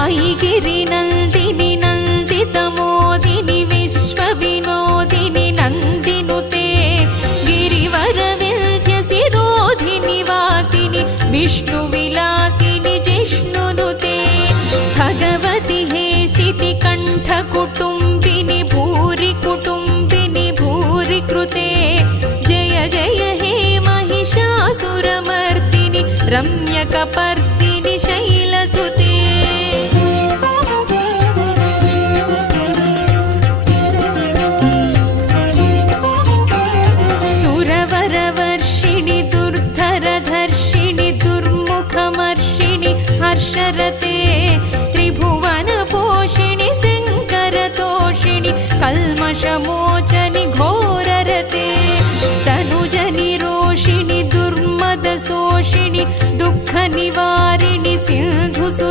ऐगिरिनन्दिनि नन्दितमोदिनि विश्वविनोदिनि नन्दिनुते गिरिवरविन्ध्यसिरोधिनि वासिनि विष्णुविलासिनि जिष्णुनुते भगवति हेशितिकण्ठकुटुम्बिनि भूरि कुटुम्बिनि भूरि कृते जय जय हे महिषासुरमर्दिनि रम्यकपर्दिनि शैलसुते सुरवरवर्षिणि दुर्धरधर्षिणि दुर्मुखमर्षिणि हर्षरते त्रिभुवनपोषिणि शङ्करतोषिणि कल्मषमोचनि घोररते तनुजनिरोषिणि दुर्मदशोषिणि दुःखनिवारिणि सिन्धुसुते